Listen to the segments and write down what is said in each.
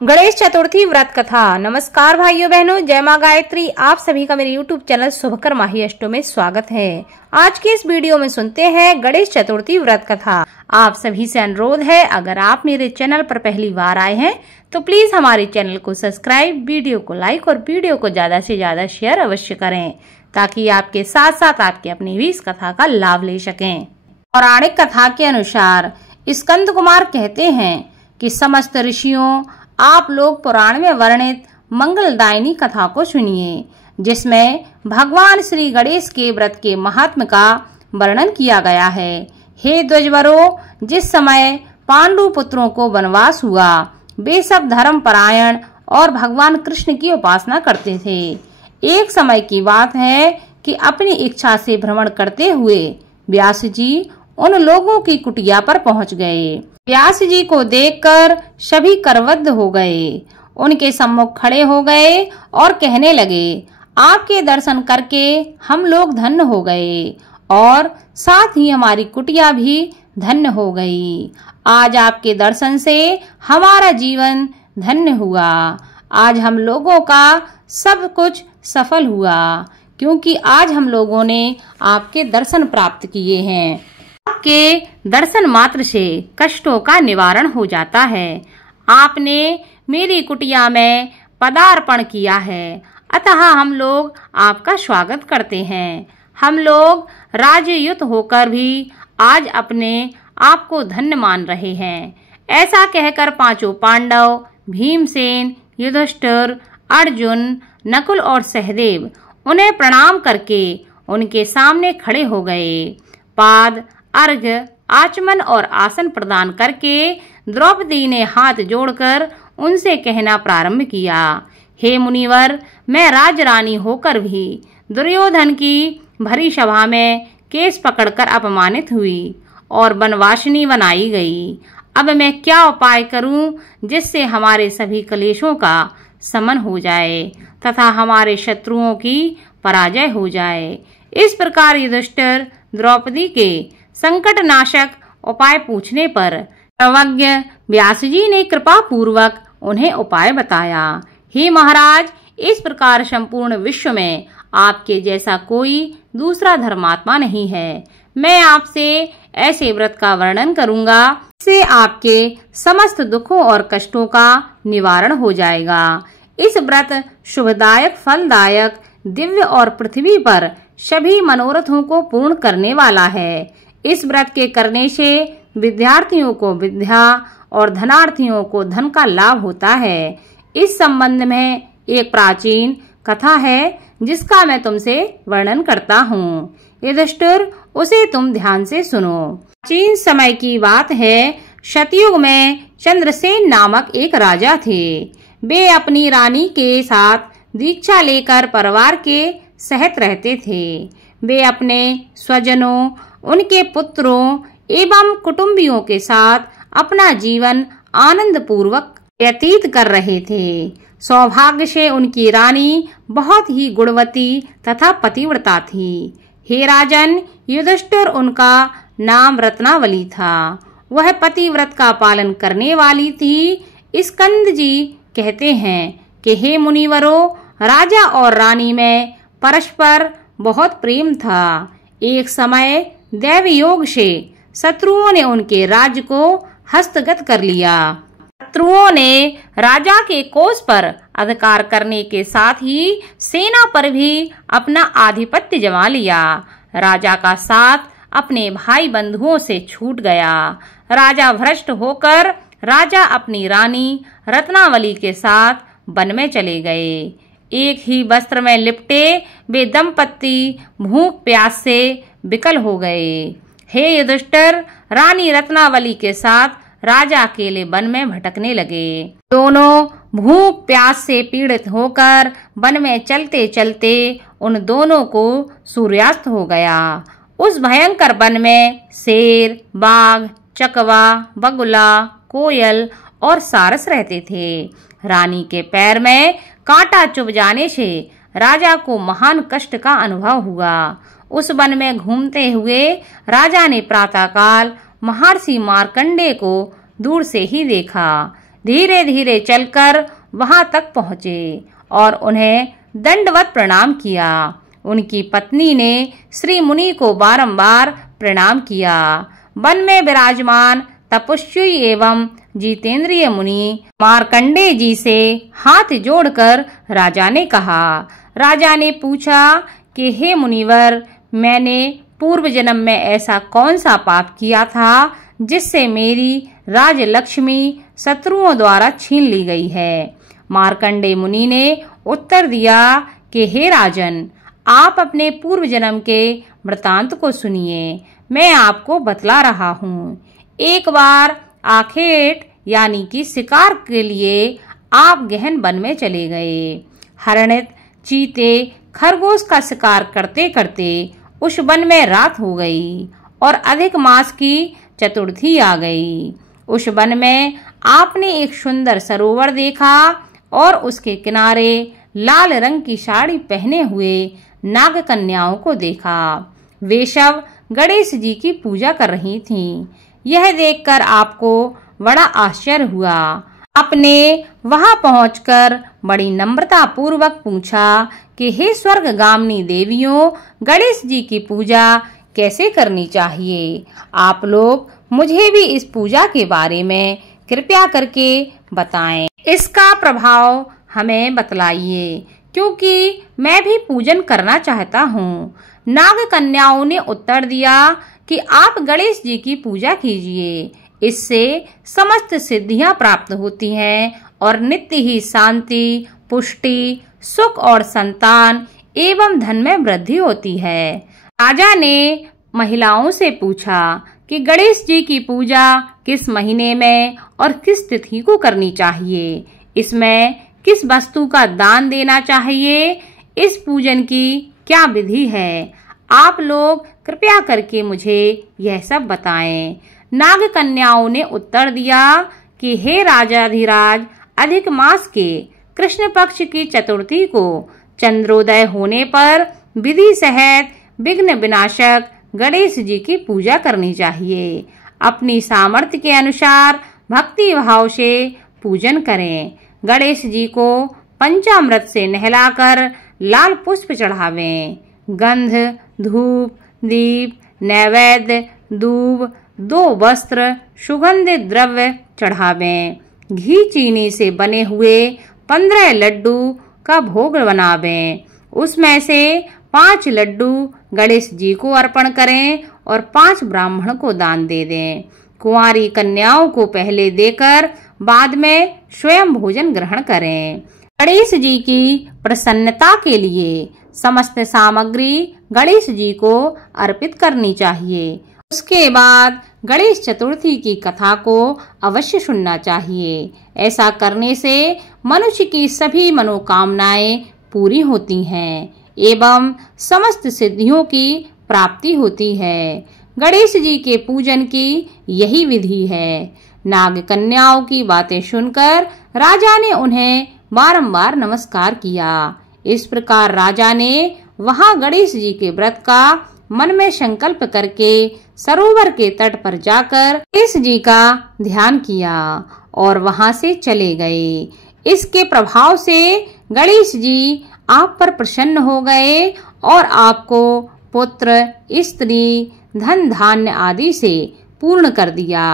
गणेश चतुर्थी व्रत कथा। नमस्कार भाइयों बहनों, जय मां गायत्री। आप सभी का मेरे YouTube चैनल शुभकर माही अष्टो में स्वागत है। आज के इस वीडियो में सुनते हैं गणेश चतुर्थी व्रत कथा। आप सभी से अनुरोध है, अगर आप मेरे चैनल पर पहली बार आए हैं तो प्लीज हमारे चैनल को सब्सक्राइब, वीडियो को लाइक और वीडियो को ज्यादा से ज्यादा शेयर अवश्य करें, ताकि आपके साथ साथ आपके अपनी भी इस कथा का लाभ ले सकें। पौराणिक कथा के अनुसार स्कंद कुमार कहते हैं कि समस्त ऋषियों, आप लोग पुराण में वर्णित मंगलदायिनी कथा को सुनिए, जिसमें भगवान श्री गणेश के व्रत के महात्म्य का वर्णन किया गया है। हे द्विजवरों, जिस समय पांडु पुत्रों को वनवास हुआ, वे सब धर्म परायण और भगवान कृष्ण की उपासना करते थे। एक समय की बात है कि अपनी इच्छा से भ्रमण करते हुए व्यास जी उन लोगों की कुटिया पर पहुंच गए। व्यास जी को देखकर सभी करवद्ध हो गए, उनके सम्मुख खड़े हो गए और कहने लगे, आपके दर्शन करके हम लोग धन्य हो गए और साथ ही हमारी कुटिया भी धन्य हो गई। आज आपके दर्शन से हमारा जीवन धन्य हुआ। आज हम लोगों का सब कुछ सफल हुआ, क्योंकि आज हम लोगों ने आपके दर्शन प्राप्त किए हैं। आपके दर्शन मात्र से कष्टों का निवारण हो जाता है। आपने मेरी कुटिया में पदार्पण किया है, अतः हम लोग आपका स्वागत करते हैं। हम लोग राजयुत होकर भी आज अपने आप को धन्य मान रहे हैं। ऐसा कहकर पांचों पांडव, भीमसेन, युधिष्ठिर, अर्जुन, नकुल और सहदेव उन्हें प्रणाम करके उनके सामने खड़े हो गए। पाद, अर्घ्य, आचमन और आसन प्रदान करके द्रौपदी ने हाथ जोड़कर उनसे कहना प्रारंभ किया, हे मुनिवर, मैं राजरानी होकर भी दुर्योधन की भरी सभा में केस पकड़कर अपमानित हुई और वनवासिनी बनाई गई। अब मैं क्या उपाय करूं जिससे हमारे सभी क्लेशों का शमन हो जाए तथा हमारे शत्रुओं की पराजय हो जाए। इस प्रकार युधिष्ठिर द्रौपदी के संकट नाशक उपाय पूछने पर सर्वज्ञ व्यास जी ने कृपा पूर्वक उन्हें उपाय बताया। हे महाराज, इस प्रकार संपूर्ण विश्व में आपके जैसा कोई दूसरा धर्मात्मा नहीं है। मैं आपसे ऐसे व्रत का वर्णन करूंगा, इससे आपके समस्त दुखों और कष्टों का निवारण हो जाएगा। इस व्रत शुभदायक, फलदायक, दिव्य और पृथ्वी पर सभी मनोरथों को पूर्ण करने वाला है। इस व्रत के करने से विद्यार्थियों को विद्या और धनार्थियों को धन का लाभ होता है। इस संबंध में एक प्राचीन कथा है जिसका मैं तुमसे वर्णन करता हूँ। युधिष्ठिर, उसे तुम ध्यान से सुनो। प्राचीन समय की बात है। सतयुग में चंद्रसेन नामक एक राजा थे। वे अपनी रानी के साथ दीक्षा लेकर परिवार के सहित रहते थे। वे अपने स्वजनों, उनके पुत्रों एवं कुटुंबियों के साथ अपना जीवन आनंद पूर्वक व्यतीत कर रहे थे। सौभाग्य से उनकी रानी बहुत ही गुणवती तथा पतिव्रता थी। हे राजन, युधिष्ठिर उनका नाम रत्नावली था। वह पतिव्रत का पालन करने वाली थी। स्कंद जी कहते हैं कि हे मुनिवरों, राजा और रानी में परस्पर बहुत प्रेम था। एक समय दैव योग से शत्रुओं ने उनके राज्य को हस्तगत कर लिया। शत्रुओं ने राजा के कोष पर अधिकार करने के साथ ही सेना पर भी अपना आधिपत्य जमा लिया। राजा का साथ अपने भाई बंधुओं से छूट गया। राजा भ्रष्ट होकर राजा अपनी रानी रत्नावली के साथ वन में चले गए। एक ही वस्त्र में लिपटे वे दंपत्ति भूख प्यास से विकल हो गए। हे युधिष्ठिर, रानी रत्नावली के साथ राजा अकेले वन में भटकने लगे। दोनों भूख प्यास से पीड़ित होकर वन में चलते चलते उन दोनों को सूर्यास्त हो गया। उस भयंकर वन में शेर, बाघ, चकवा, बगुला, कोयल और सारस रहते थे। रानी के पैर में कांटा चुभ जाने से राजा को महान कष्ट का अनुभव हुआ। उस वन में घूमते हुए राजा ने प्रातःकाल महर्षि मार्कंडेय को दूर से ही देखा। धीरे धीरे चलकर वहां तक पहुँचे और उन्हें दंडवत प्रणाम किया। उनकी पत्नी ने श्री मुनि को बारंबार प्रणाम किया। वन में विराजमान तपस्वी एवं जितेंद्रिय मुनि मार्कंडेय जी से हाथ जोड़कर राजा ने कहा। राजा ने पूछा कि हे मुनिवर, मैंने पूर्व जन्म में ऐसा कौन सा पाप किया था जिससे मेरी राजलक्ष्मी शत्रुओं द्वारा छीन ली गई है। मार्कंडेय मुनि ने उत्तर दिया कि हे राजन, आप अपने पूर्व जन्म के वृतांत को सुनिए, मैं आपको बतला रहा हूँ। एक बार आखेट यानी कि शिकार के लिए आप गहन वन में चले गए। हरिण, चीते, खरगोश का शिकार करते करते उस वन में रात हो गई और अधिक मास की चतुर्थी आ गई। उस वन में आपने एक सुंदर सरोवर देखा और उसके किनारे लाल रंग की साड़ी पहने हुए नाग कन्याओं को देखा। वे सब गणेश जी की पूजा कर रही थीं। यह देखकर आपको बड़ा आश्चर्य हुआ। आपने वहां पहुंचकर बड़ी नम्रता पूर्वक पूछा कि हे स्वर्गगामिनी देवियों, गणेश जी की पूजा कैसे करनी चाहिए? आप लोग मुझे भी इस पूजा के बारे में कृपया करके बताएं। इसका प्रभाव हमें बतलाइए, क्योंकि मैं भी पूजन करना चाहता हूँ। नाग कन्याओं ने उत्तर दिया कि आप गणेश जी की पूजा कीजिए, इससे समस्त सिद्धियां प्राप्त होती हैं और नित्य ही शांति, पुष्टि, सुख और संतान एवं धन में वृद्धि होती है। राजा ने महिलाओं से पूछा कि गणेश जी की पूजा किस महीने में और किस तिथि को करनी चाहिए, इसमें किस वस्तु का दान देना चाहिए, इस पूजन की क्या विधि है? आप लोग कृपया करके मुझे यह सब बताएं। नाग कन्याओं ने उत्तर दिया कि हे राजाधिराज, अधिक मास के कृष्ण पक्ष की चतुर्थी को चंद्रोदय होने पर विधि सहित विघ्न विनाशक गणेश जी की पूजा करनी चाहिए। अपनी सामर्थ्य के अनुसार भक्ति भाव से पूजन करें। गणेश जी को पंचामृत से नहलाकर लाल पुष्प चढ़ावें। गंध, धूप, दीप, नैवेद्य, दूब, 2 वस्त्र, सुगंधित द्रव्य चढ़ावें। घी चीनी से बने हुए 15 लड्डू का भोग बनावें। उसमें से 5 लड्डू गणेश जी को अर्पण करें और 5 ब्राह्मण को दान दे दें। कुंवारी कन्याओं को पहले देकर बाद में स्वयं भोजन ग्रहण करें। गणेश जी की प्रसन्नता के लिए समस्त सामग्री गणेश जी को अर्पित करनी चाहिए। उसके बाद गणेश चतुर्थी की कथा को अवश्य सुनना चाहिए। ऐसा करने से मनुष्य की सभी मनोकामनाएं पूरी होती हैं एवं समस्त सिद्धियों की प्राप्ति होती है। गणेश जी के पूजन की यही विधि है। नाग कन्याओं की बातें सुनकर राजा ने उन्हें बारंबार नमस्कार किया। इस प्रकार राजा ने वहां गणेश जी के व्रत का मन में संकल्प करके सरोवर के तट पर जाकर गणेश जी का ध्यान किया और वहां से चले गए। इसके प्रभाव से गणेश जी आप पर प्रसन्न हो गए और आपको पुत्र, स्त्री, धन धान्य आदि से पूर्ण कर दिया।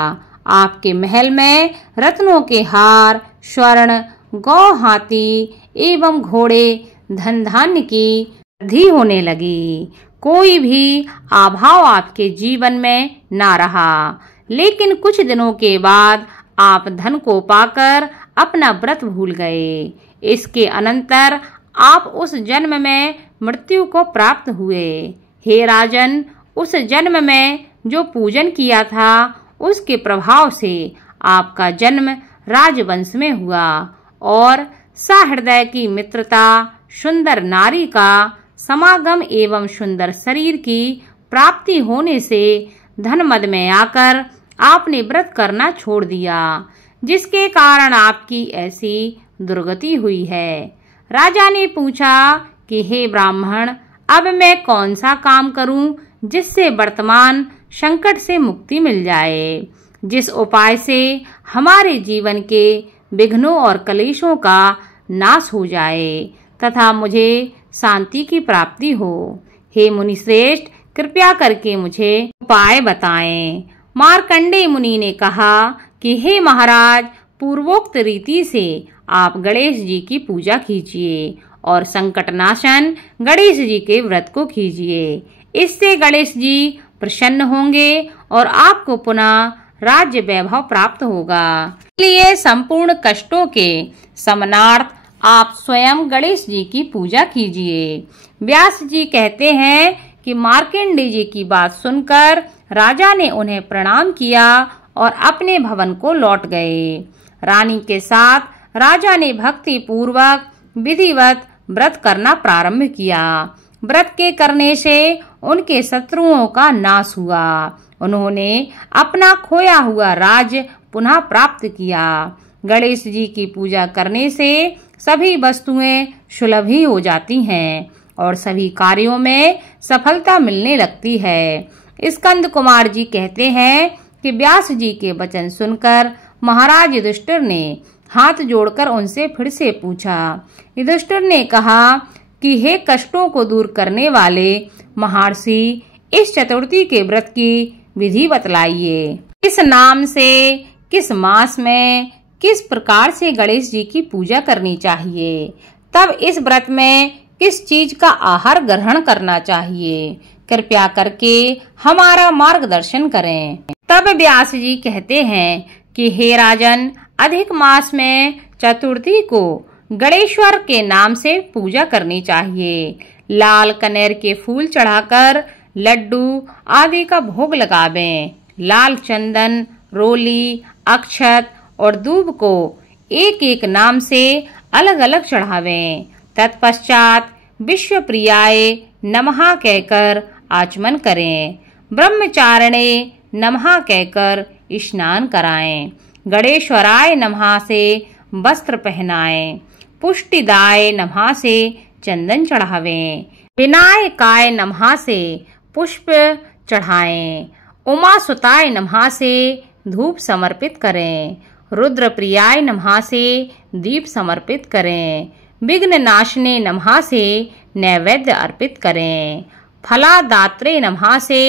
आपके महल में रत्नों के हार, स्वर्ण, गौ, हाथी एवं घोड़े, धन धान्य की वृद्धि होने लगी। कोई भी अभाव आपके जीवन में ना रहा। लेकिन कुछ दिनों के बाद आप धन को पाकर अपना व्रत भूल गए। इसके अनंतर आप उस जन्म में मृत्यु को प्राप्त हुए। हे राजन, उस जन्म में जो पूजन किया था उसके प्रभाव से आपका जन्म राजवंश में हुआ और सहृदय की मित्रता, सुंदर नारी का समागम एवं सुंदर शरीर की प्राप्ति होने से धन मद में आकर आपने व्रत करना छोड़ दिया, जिसके कारण आपकी ऐसी दुर्गति हुई है। राजा ने पूछा कि हे ब्राह्मण, अब मैं कौन सा काम करूं जिससे वर्तमान संकट से मुक्ति मिल जाए, जिस उपाय से हमारे जीवन के विघ्नों और कलेशों का नाश हो जाए तथा मुझे शांति की प्राप्ति हो। हे मुनि श्रेष्ठ, कृपया करके मुझे उपाय बताएं। मार्कंडेय मुनि ने कहा कि हे महाराज, पूर्वोक्त रीति से आप गणेश जी की पूजा कीजिए और संकटनाशन गणेश जी के व्रत को कीजिए। इससे गणेश जी प्रसन्न होंगे और आपको पुनः राज्य वैभव प्राप्त होगा। इसलिए संपूर्ण कष्टों के शमनार्थ आप स्वयं गणेश जी की पूजा कीजिए। व्यास जी कहते हैं कि मार्कंडेय जी की बात सुनकर राजा ने उन्हें प्रणाम किया और अपने भवन को लौट गए। रानी के साथ राजा ने भक्ति पूर्वक विधिवत व्रत करना प्रारंभ किया। व्रत के करने से उनके शत्रुओं का नाश हुआ। उन्होंने अपना खोया हुआ राज्य पुनः प्राप्त किया। गणेश जी की पूजा करने से सभी वस्तुएं सुलभ ही हो जाती हैं और सभी कार्यों में सफलता मिलने लगती है। स्कंद कुमार जी कहते हैं कि व्यास जी के वचन सुनकर महाराज युधिष्ठिर ने हाथ जोड़कर उनसे फिर से पूछा। युधिष्ठिर ने कहा कि हे कष्टों को दूर करने वाले महर्षि, इस चतुर्थी के व्रत की विधि बतलाइए। किस नाम से, किस मास में, किस प्रकार से गणेश जी की पूजा करनी चाहिए, तब इस व्रत में किस चीज का आहार ग्रहण करना चाहिए, कृपया करके हमारा मार्गदर्शन करें। तब व्यास जी कहते हैं कि हे राजन, अधिक मास में चतुर्थी को गणेश्वर के नाम से पूजा करनी चाहिए। लाल कनेर के फूल चढ़ाकर लड्डू आदि का भोग लगावें। लाल चंदन, रोली, अक्षत और दूब को एक एक नाम से अलग अलग चढ़ावें। तत्पश्चात विश्व प्रियाय नमः कहकर आचमन करें। ब्रह्मचारिणे नमः कहकर स्नान कराएं। गणेश्वराय नमः से वस्त्र पहनाएं। पुष्टिदाय नमः से चंदन चढ़ावें। विनायकाय नमः से पुष्प चढ़ाएं। उमासुताय नमः से धूप समर्पित करें। रुद्र प्रियाय नमः से दीप समर्पित करें। विघ्न नाशने नमः से नैवेद्य अर्पित करें। फलादात्रे नमः से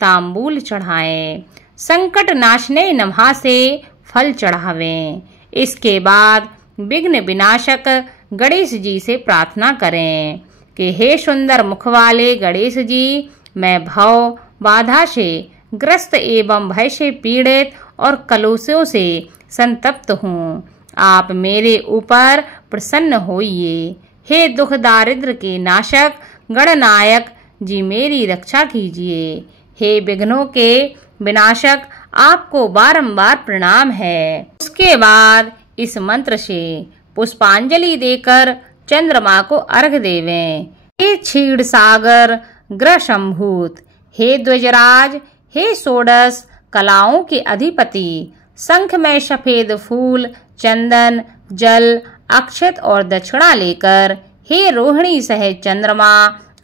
तांबूल चढ़ाएं। संकट नाशने नमः से फल चढ़ावें। इसके बाद विघ्न विनाशक गणेश जी से प्रार्थना करें कि हे सुंदर मुख वाले गणेश जी, मैं भव बाधा से ग्रस्त एवं भय से पीड़ित और कलुषों से संतप्त हूँ। आप मेरे ऊपर प्रसन्न होइए। हे दुख दारिद्र के नाशक गणनायक जी, मेरी रक्षा कीजिए। हे विघ्नों के विनाशक, आपको बारंबार प्रणाम है। उसके बाद इस मंत्र से पुष्पांजलि देकर चंद्रमा को अर्घ्य देवें। हे क्षीर सागर ग्रह संभूत, हे ध्वजराज, हे षोडश कलाओं के अधिपति, शंख में सफेद फूल, चंदन, जल, अक्षत और दक्षिणा लेकर हे रोहिणी सहित चंद्रमा,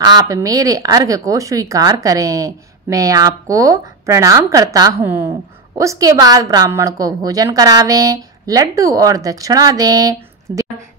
आप मेरे अर्घ्य को स्वीकार करें। मैं आपको प्रणाम करता हूँ। उसके बाद ब्राह्मण को भोजन करावें, लड्डू और दक्षिणा दें।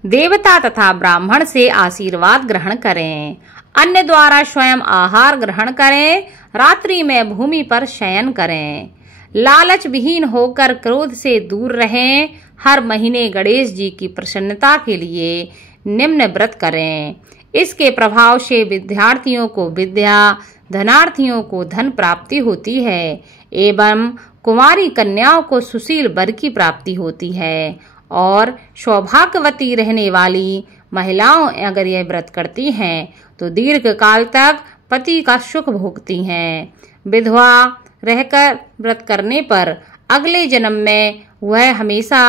देवता तथा ब्राह्मण से आशीर्वाद ग्रहण करें। अन्य द्वारा स्वयं आहार ग्रहण करें। रात्रि में भूमि पर शयन करें। लालच विहीन होकर क्रोध से दूर रहें। हर महीने गणेश जी की प्रसन्नता के लिए निम्न व्रत करें। इसके प्रभाव से विद्यार्थियों को विद्या, धनार्थियों को धन प्राप्ति होती है एवं कुमारी कन्याओं को सुशील वर की प्राप्ति होती है और सौभाग्यवती रहने वाली महिलाओं अगर यह व्रत करती हैं तो दीर्घ काल तक पति का सुख भोगती हैं। विधवा रहकर व्रत करने पर अगले जन्म में वह हमेशा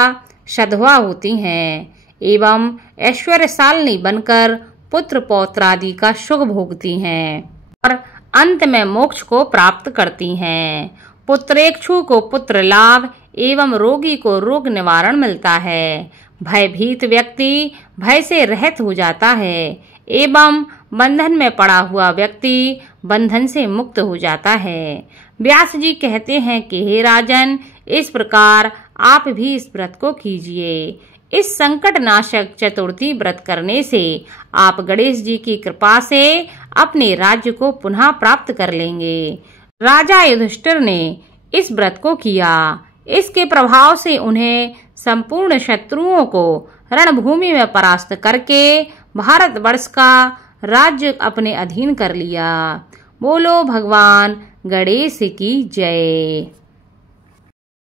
सधवा होती हैं एवं ऐश्वर्यशालिनी बनकर पुत्र पौत्र आदि का सुख भोगती हैं और अंत में मोक्ष को प्राप्त करती हैं। पुत्रेक्षु को पुत्र लाभ एवं रोगी को रोग निवारण मिलता है। भयभीत व्यक्ति भय से रहित हो जाता है एवं बंधन में पड़ा हुआ व्यक्ति बंधन से मुक्त हो जाता है। व्यास जी कहते हैं कि हे राजन, इस प्रकार आप भी इस व्रत को कीजिए। इस संकट नाशक चतुर्थी व्रत करने से आप गणेश जी की कृपा से अपने राज्य को पुनः प्राप्त कर लेंगे। राजा युधिष्ठिर ने इस व्रत को किया। इसके प्रभाव से उन्हें संपूर्ण शत्रुओं को रणभूमि में परास्त करके भारतवर्ष का राज्य अपने अधीन कर लिया। बोलो भगवान गणेश की जय।